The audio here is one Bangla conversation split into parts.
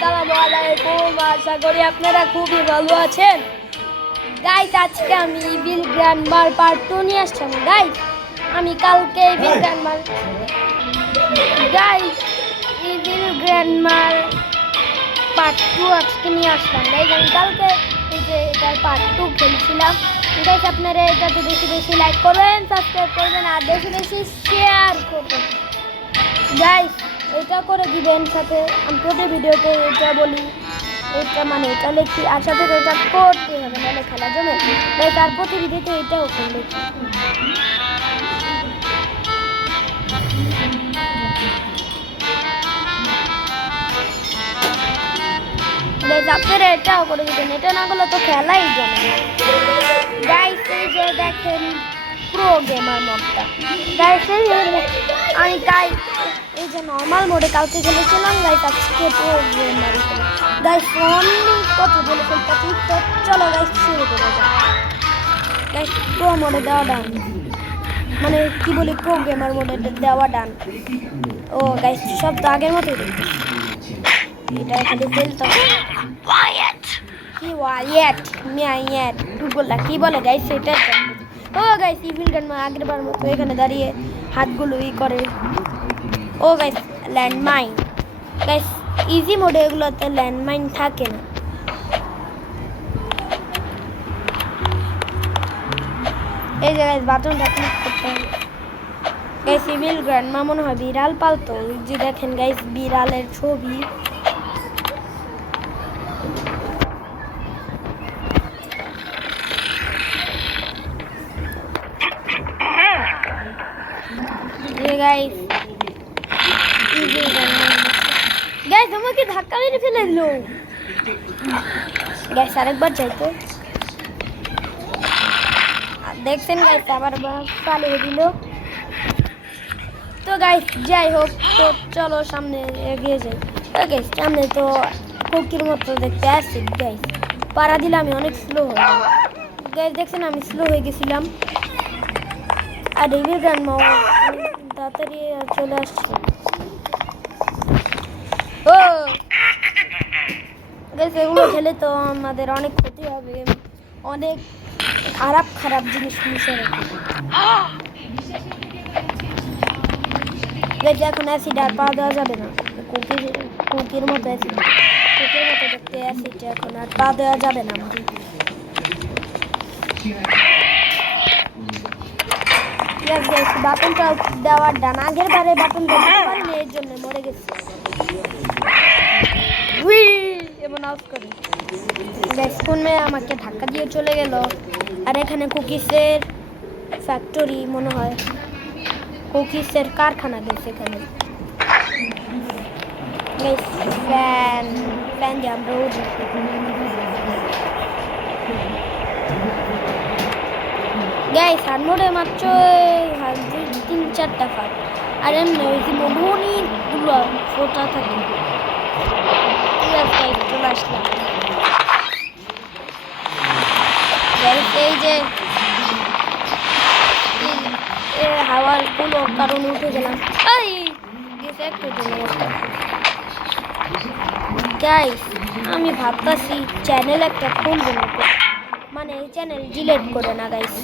আসসালামু আলাইকুম, আশা করি আপনারা খুবই ভালো আছেন। গাইস, আজকে আমি ইভিল গ্র্যান্ডমার পার্ট 2 নিয়ে আসলাম। গাইস, আমি কালকে ইভিল গ্র্যান্ডমার পার্ট 2 আজকে নিয়ে আসলাম। গাইস, আমি কালকে এই যে এটার পার্ট 2 খেলছিলাম। গাইস, আপনারা এটাতে বেশি বেশি লাইক করবেন, সাবস্ক্রাইব করবেন আর বেশি বেশি শেয়ার করবেন। গাইস, এটা করে দিবেন। সাথে আমি প্রতি ভিডিওতে এটা বলি, এটা মানে এটা লিখি আর সাথে এটা করতে হবে, নাহলে খেলা জমে। তাই তার প্রতি ভিডিওতে এটাও করে লিখি। আপনারা এটাও করে দিবেন, এটা না করলে তো খেলাই জমে। গাইস, এই যে দেখেন প্রো গেমার মোডটা। গাইস, আমি এই যে নর্মাল মোডে কালকে খেলেছিলাম। গাইস, আজকে প্রো গেমার গাইস অনেক কথা বলে ফেলতেছি, তো চলো গাইস শুরু করা যাক। গাইস, প্রো মোডে দেওয়া ডান, মানে কি বলি, প্রো গেমার মোডে দেওয়া ডান। ও গাইস, সব তো আগের মতোই এটা খালি ফেলতাম। কি ওয়াইট মিয়াইট বললা কি বলে গাইস এটা। ও গাইস, ইভিল গ্র্যান্ডমা আগের বার মতো এখানে দাঁড়িয়ে হাতগুলো করে। ও গাইস, ল্যান্ডমাইন। গাইস, ইজি মোডে এগুলোতে ল্যান্ডমাইন থাকে না। এই যে গাইস বাটনটা ক্লিক করতে হবে। গাইস, ইভিল গ্র্যান্ডমা মনে হয় বিড়াল পালতো। যে দেখেন গাইস, বিড়ালের ছবি। গাইস, গাইস আমাকে ধাক্কা মেরে ফেলে দিল। গাইস, আরেকবার যাইতো দেখছেন। গাইস, আবার পালিয়ে দিল। তো গাইস যাই হোক, তো চলো সামনে এগিয়ে যাই। তো গাইস, সামনে তো কুকির মতো দেখতে আসছি। গাইস, পাড়া দিলে আমি অনেক স্লো হয়ে যাই। গাইস, দেখছেন আমি স্লো হয়ে গেছিলাম। আর ইভিল গ্র্যান্ডমা তাড়াতাড়ি চলে আসছে। ও গাইস, এগুলো খেলে তো আমাদের অনেক ক্ষতি হবে, অনেক খারাপ খারাপ জিনিস মিশে রাখে। গাইস, এখন অ্যাসিড আর পা দেওয়া যাবে না। কুকির মতো অ্যাসিড, কুকির মতো দেখতে অ্যাসিড এখন আর পা দেওয়া যাবে না। বাটনটা দেওয়ার ডান, আগের বারে বাটন দিতে পারিনি, এর জন্য মরে গেছে। এমন আউট করে ফোনে আমাকে ধাক্কা দিয়ে চলে গেল। আর এখানে কুকিসের ফ্যাক্টরি মনে হয়, কুকিসের কারখানা গেছে এখানে। ফ্যান দিয়ে আমরা উঠি। গাইস, হার মোড়ে মাত্র 3-4টা ফাট, আর এমনি ওই যে অনেকগুলো ফোটা থাকে। চলে আসলাম। গাইস, এই যে হাওয়ার গুলো কারণে উঠে গেলাম। গাইস, আমি ভাবতেছি চ্যানেল একটা খুলবো না, মানে এই চ্যানেল ডিলিট করে না। গাইস,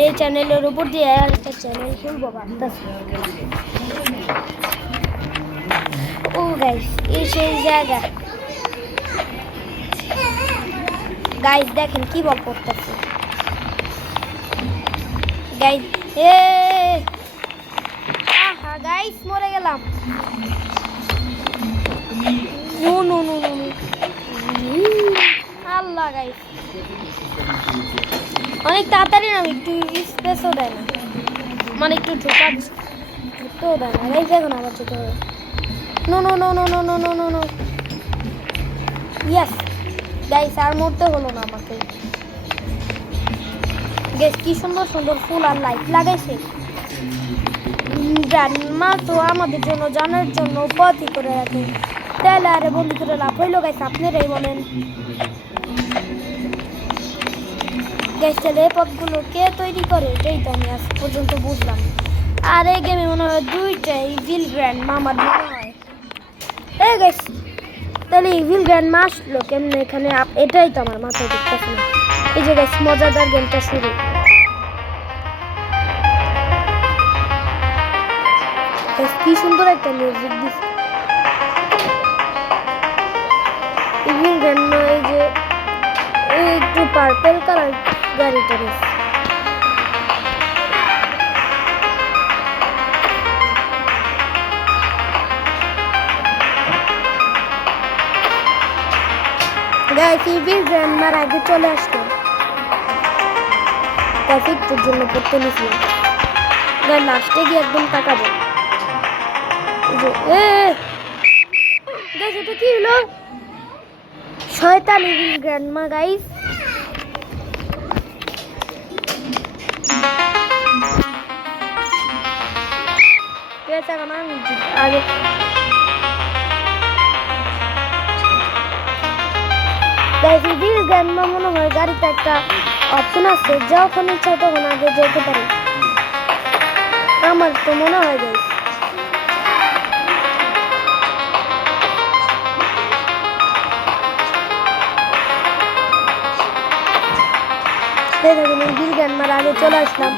এই চ্যানেলের উপর দিয়ে একটা চ্যানেল খুলবো ভাবতেছি। ও গাইস, এই সেই জায়গা। গাইস, দেখেন কি বল করতেছে। গাইস, গাইস মরে গেলাম। আল্লাহ, গাইস অনেক তাড়াতাড়ি না, একটু স্পেসও দেয় না, মানে একটু ঢুকতেও দেয় না। গাইস, এখন আবার যেতে হবে। নো। ইয়েস গাইস, আর মরতে হলো না আমাকে। গাইস, কি সুন্দর সুন্দর ফুল আর লাইট লাগাইছে। গ্র্যান্ডমা তো আমাদের জন্য জানার জন্য পথই করে রাখে। তাহলে আরে বন্ধু করে লাভ হইলো। গাইস, আপনারাই বলেন। গাইস, তাহলে এই পথগুলো কে তৈরি করে, এটাই তো আমি আজ পর্যন্ত বুঝলাম। আর এই গেমে মনে হয় 2টা ইভিল গ্র্যান্ডমা আমার মনে হয়। গাইস, তাহলে এখানে ইভিল গ্র্যান্ডমা আসলো কেমনে এখানে এটাই তো আমার মাথায় ঢুকতেছে না। এই যে গাইস মজাদার গেমটা শুরু। কি সুন্দর একটা মিউজিক দিচ্ছে। ইভিল গ্র্যান্ডমা এই যে একটু পার্পল কালার গাড়িটা রয়েছে। গাইস ইভিল গ্র্যান্ডমার আগে চলে আসতো, ট্রাফিকের জন্য পড়তে নিয়েছিলাম। লাস্টে গিয়ে একদম তাকাবো। গাইস এটা কি হলো? শয়তান ইভিল গ্র্যান্ডমা গাইস। আগে গাইস ইভিল গ্র্যান্ডমা মনে হয় গাড়িতে একটা অপশন আছে, যখন ইচ্ছা তখন আগে যেতে পারে, আমার তো মনে হয় গাইস। দেখুন ইভিল গ্র্যান্ডমার আগে চলে আসলাম।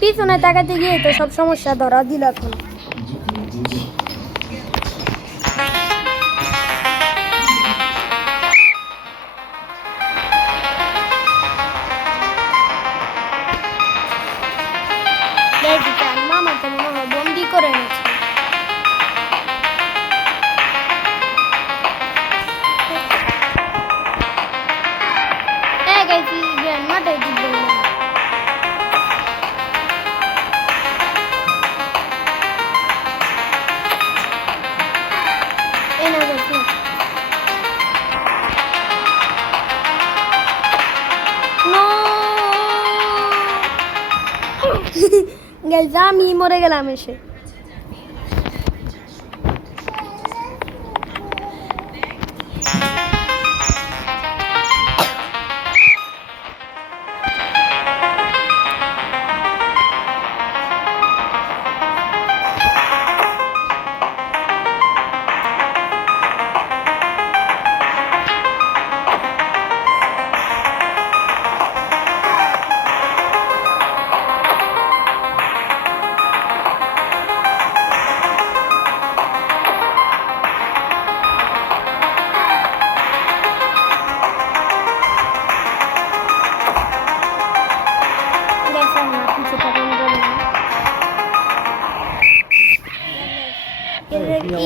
পিছনে তাকাতে গিয়ে তো সব সমস্যা ধরা দিল এখন। মামা তো মনে হয় বন্দি করে এনেছে। গ্র্যান্ডমাটাই জিতবে না। গাইস আমি মরে গেলাম এসে।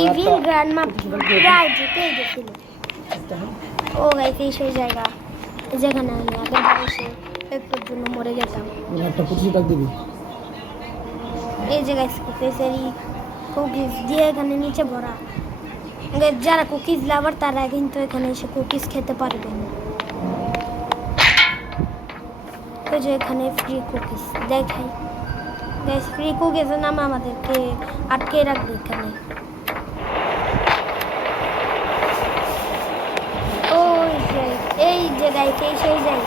ইভিল গ্র্যান্ডমা প্রায় জিতেই গেছিল। ও গাইস এই সেই জায়গা যেখানে আমি আগের বয়সে একটুর জন্য মরে গেতাম। এই যে গাইস কুকিজ দিয়ে এখানে নিচে ভরা। যারা কুকিজ লাভার তারা কিন্তু এখানে এসে কুকিজ খেতে পারবে। ওই যে এখানে ফ্রি কুকিজ দেখাই গাইস, ফ্রি কুকিজের নাম আমাদেরকে আটকে রাখবে এখানে। এই যে গাইস এই সেই যাই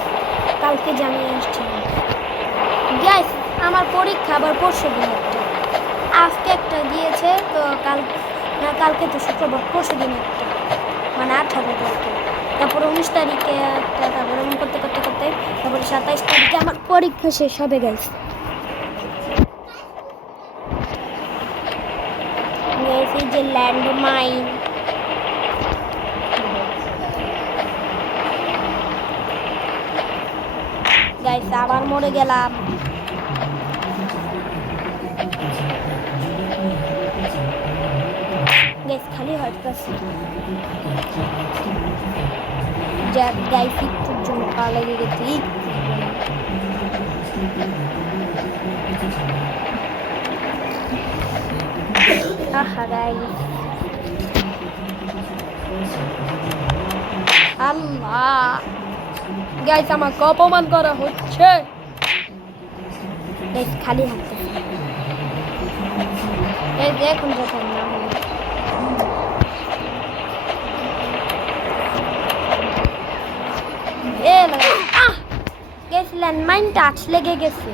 কালকে জানিয়ে আসছিলাম গাইস আমার পরীক্ষা আবার পরশু দিন একটা, আজকে একটা গিয়েছে তো কালকে তো শুক্রবার, পরশু দিন একটা মানে 18 তারিখে, তারপরে 19 তারিখে একটা, তারপরে করতে করতে করতে তারপরে 27 তারিখে আমার পরীক্ষা শেষ হবে গাইস। এই যে ল্যান্ড মাইন গাইস আবার মরে গেলাম। গাইস খালি হাঁটতেছি যাক গাইস একটুর জন্য পা লেগে গেছে। আহা গাইস আল্লাহ গাইস আমাকে অপমান করা হচ্ছে। গাইস খালি হাঁটতেছি এই দেখুন যখন নাম এ গাইস ল্যান্ডমাইন টাচ লেগে গেছে।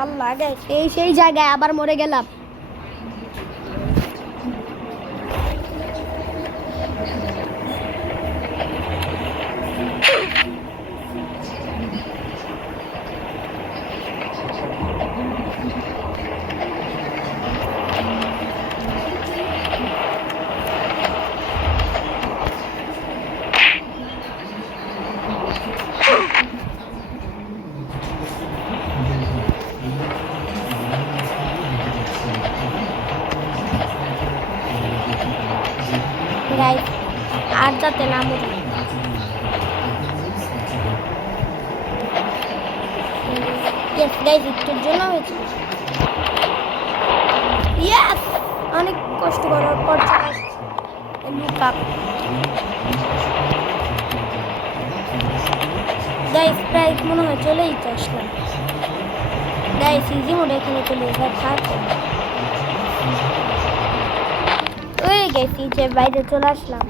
আল্লাহ গাইস সেই জায়গায় আবার মরে গেলাম। গাইস আর যাতে না মরি। ইয়েস গাইস একটুর জন্য হয়েছে। ইয়েস অনেক কষ্ট করার পর চলে আসছে লুক আপ। গাইস প্রায় মনে হয় চলেই তো আসলাম। গাইস ইজি মোড এখানে চলে এবার থাকো। ওই গেছি যে বাইরে চলে আসলাম।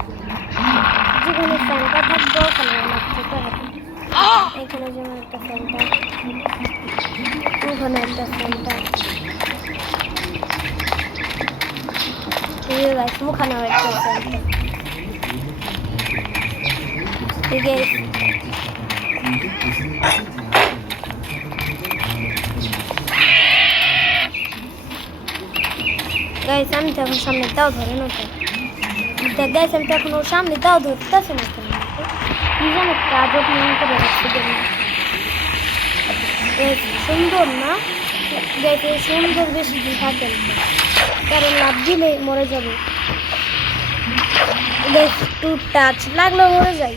যেখানে ফ্যানটা থাকবে ওখানে আমার যেতে হবে। এখানে যেমন একটা ফ্যানটা, ওখানে একটা ফ্যানটা, ওখানেও একটা ফ্যানটা। ঠিক আছে গাইস আমি তো এখন সামনে তাও ধরে না তো গাইস আমি তো এখন ওর সামনে তাও ধরতেছে না কেন কি জানো কাজও নিয়ে করে রাখতে গেলাম। সুন্দর না গাইস সুন্দর বেশি দিন থাকে কারণ লাভ দিলে মরে যাবে। গাইস একটু টাচ লাগলেও মরে যায়,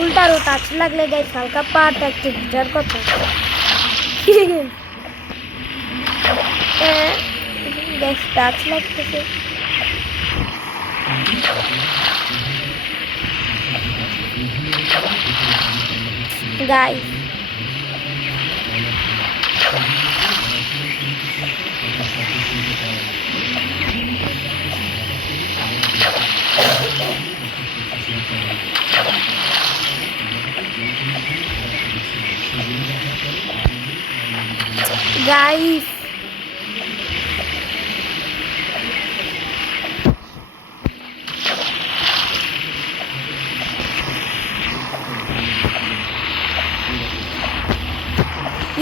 উল্টারও টাচ লাগলে গাইস হালকা পাটা একটু ভিজার কথা। গাইস টাচ লাগতেছে। গাইস গাইস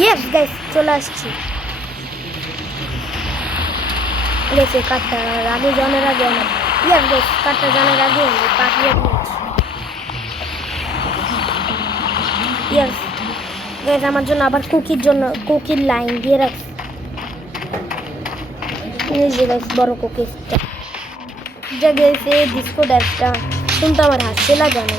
ইয়েস গাইস চলে আসছি। গেছে কাঠটা আগে জনের আগে আমার ইয়েস গাইস কাঠটা জানার আগে আমি কাটিয়ে দিয়েছি। ইয়েস গাইস আমার জন্য আবার কুকির জন্য কুকির লাইন দিয়ে রাখছি। নিজে গাইস বড় কুকিজটা যা গেছে ডিসকো ড্যান্সটা শুনতে আমার হাসতে লাগে না।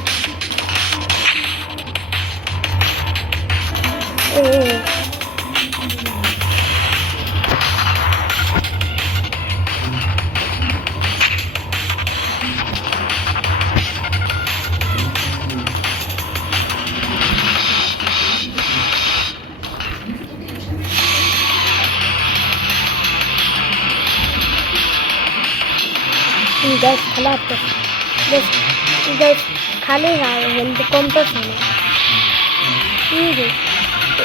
गैस खिला गैस खाली हेल्थ कमতেছে না। ঠিক আছে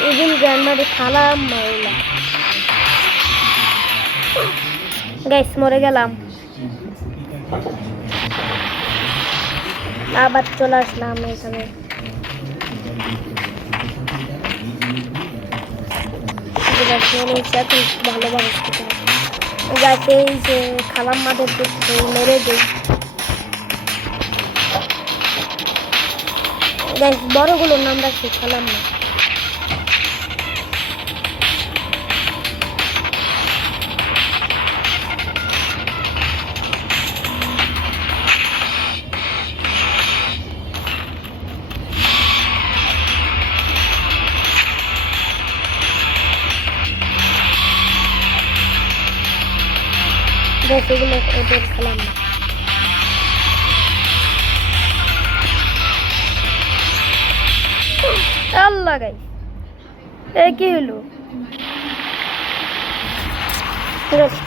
এদিন গ্র্যান্ডমারে খালা মরলা গাইস মরে গেলাম। আবার চলে আসলাম এখানে। ভালোভাবে গাছে এই যে খালাম মাদের মেরে দিই গাছ বড়গুলোর নাম রাখছি খালাম মা। এগুলো ওদের খেলাম না। আল্লাহ গাইস এ কি হলো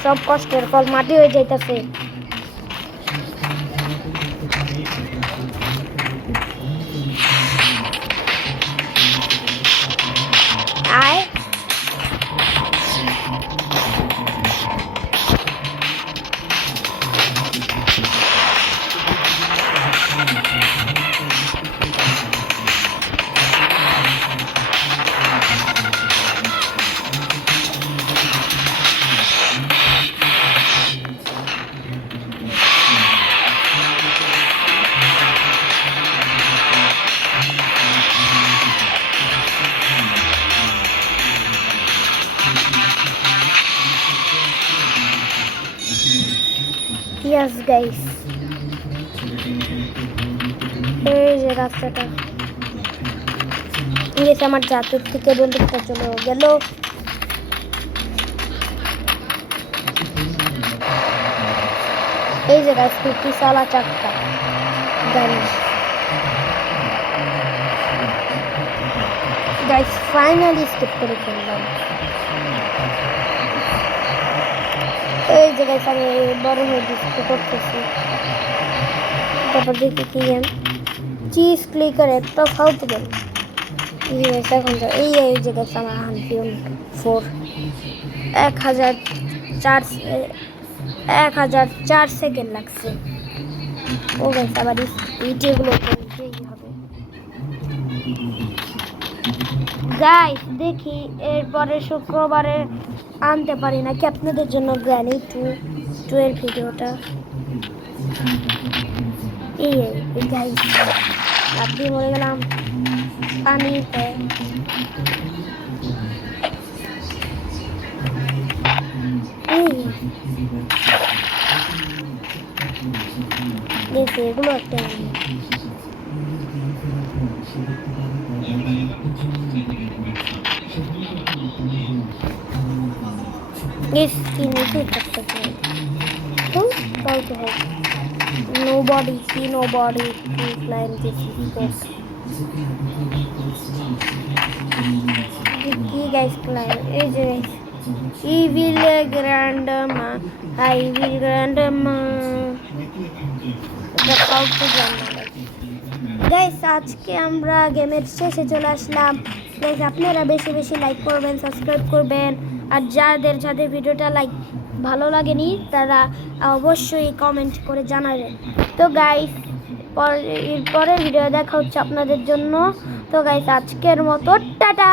সব কষ্টের ফল মাটি হয়ে যাইতেছে। আয় Yes guys, এই যে রাস্তাটা গেছে, আমার জাতের থেকে বন্দুকটা চলে গেল। এই যে গাইস কি সালা চাক্কা গাড়ি। গাইস ফাইনালি স্কিপ করে ফেললাম। এই যে গাইস আমি বড় হয়ে ডিস্কো করতেছি। তারপর দেখি কি গেম, চিজ ক্লিকার একটা ফালতু গেম। এই এখন এই যে গাইস আমার হানফিউন 4 1004 সেকেন্ড লাগছে। ও গাইস আবার ভিডিওগুলো করতেই হবে। গাইস দেখি এরপরে শুক্রবারে আনতে পারি নাকি আপনাদের জন্য গ্র্যানি 2 এর ভিডিওটা। এই গাইস আপনি মরে গেলাম পানিতে। এগুলো একটা nobody to climb this boat. Guys climb. Evil grandma, evil grandma. Guys আজকে আমরা গেমের শেষে চলে আসলাম। গাইস আপনারা বেশি বেশি লাইক করবেন, সাবস্ক্রাইব করবেন, আর যাদের ভিডিওটা ভালো লাগেনি তারা অবশ্যই কমেন্ট করে জানাবেন। তো গাইস পরের ভিডিও দেখা হচ্ছে আপনাদের জন্য। তো গাইস আজকের মতো টাটা।